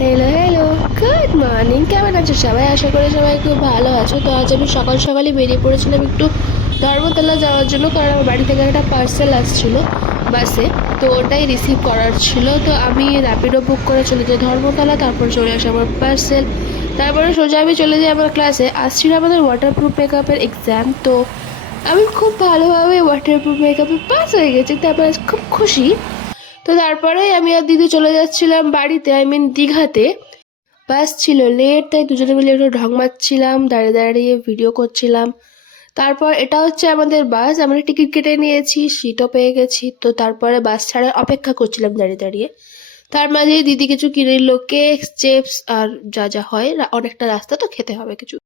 Hello hello, good morning. কেমন আছো সবাই? আশা করি সবাই খুব ভালো আছো। তো আজ আমি সকাল সকালই বেরিয়ে পড়েছিলাম একটু ধর্মতলা যাওয়ার জন্য, কারণ আমার বাড়ি থেকে একটা পার্সেল আসছিল বাসে। তো ওটাই রিসিভ করার ছিল। তো আমি র্যাপিডো বুক করে চলে যাই ধর্মতলা, তারপর চলে আসে আমার পার্সেল। তারপরে সোজা আমি চলে যাই আমার ক্লাসে। আসছিল আমাদের ওয়াটারপ্রুফ মেকআপের এক্সাম। তো আমি খুব ভালোভাবে ওয়াটারপ্রুফ মেকআপে পাস হয়ে গেছি, তারপরে খুব খুশি। তো তারপরে আমি আর দিদি চলে যাচ্ছিলাম বাড়িতে, দীঘাতে। বাস ছিল লেট, তাই দুজনে মিলে একটু ঢং মারছিলাম, দাঁড়িয়ে দাঁড়িয়ে ভিডিও করছিলাম। তারপর এটা হচ্ছে আমাদের বাস, আমরা টিকিট কেটে নিয়েছি, সিটও পেয়ে গেছি। তো তারপরে বাস ছাড়ার অপেক্ষা করছিলাম দাঁড়িয়ে দাঁড়িয়ে। তার মাঝে দিদি কিছু কিনে নিল, কেক, চিপস আর যা যা হয়, অনেকটা রাস্তা তো খেতে হবে কিছু।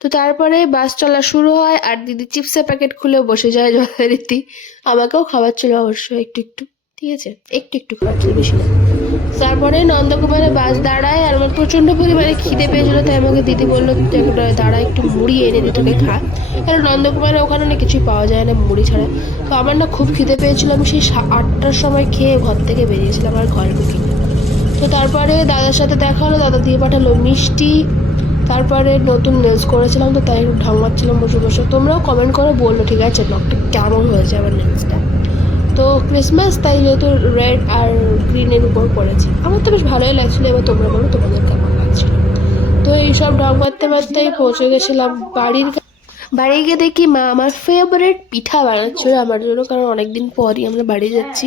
তো তারপরে বাস চলা শুরু হয়, আর দিদি চিপসের প্যাকেট খুলে বসে যায় যথারীতি। আমাকেও খাওয়াচ্ছিল অবশ্য একটু একটু, ঠিক আছে, একটু একটু খাওয়াচ্ছিল, বেশি না। তারপরে নন্দকুমারে বাস দাঁড়ায়, আর আমার প্রচন্ড পরিমাণে খিদে পেয়েছিল, তাই আমাকে দিদি বললো দাঁড়া, একটু মুড়ি এনে দিই তোকে, খা। কারণ নন্দকুমারে ওখানে না কিছুই পাওয়া যায় না মুড়ি ছাড়া। তো আমার না খুব খিদে পেয়েছিল, আমি সেই 8টার সময় খেয়ে ঘর থেকে বেরিয়েছিলাম আর ঘরে ঢুকি। তো তারপরে দাদার সাথে দেখা হলো, দাদা দিয়ে পাঠালো মিষ্টি। তারপরে নতুন নেলস করেছিলাম, তো তাই ঢং মারছিলাম বসে বসে। তোমরাও কমেন্ট করে বললো, ঠিক আছে, নখটা কেমন হয়েছে আমার নেলসটা। তো ক্রিসমাস, তাই যেহেতু রেড আর গ্রিনের উপর পড়েছি, আমার তো বেশ ভালোই লাগছিলো। এবার তোমরা বলো তোমাদের কেমন লাগছিল। তো এইসব ঢং মারতে মারতেই পৌঁছে গেছিলাম বাড়ি গিয়ে দেখি মা আমার ফেভারিট পিঠা বানাচ্ছিল আমার জন্য, কারণ অনেকদিন পরই আমরা বাড়ি যাচ্ছি।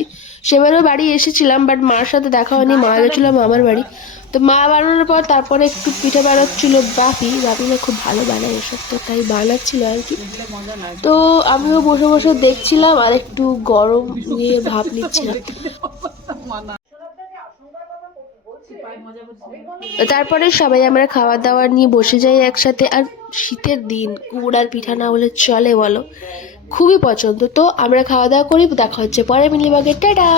সেবারও বাড়ি এসেছিলাম, বাট মার সাথে দেখা হয়নি, মা গেছিলাম আমার বাড়ি। তো মা বানানোর পর তারপরে একটু পিঠা বানাচ্ছিল বাপি না খুব ভালো বানায় এসব, তো তাই বানাচ্ছিল আর কি। তো আমিও বসে বসে দেখছিলাম আর একটু গরম নিয়ে ভাব নিচ্ছিলাম। তারপরে সবাই আমরা খাওয়া দাওয়া নিয়ে বসে যাই একসাথে। আর শীতের দিন কুমড়ার পিঠা না হলে চলে বলো, খুবই পছন্দ। তো আমরা খাওয়া দাওয়া করি, দেখা হচ্ছে পরে, মিলিবাগে, টাটা।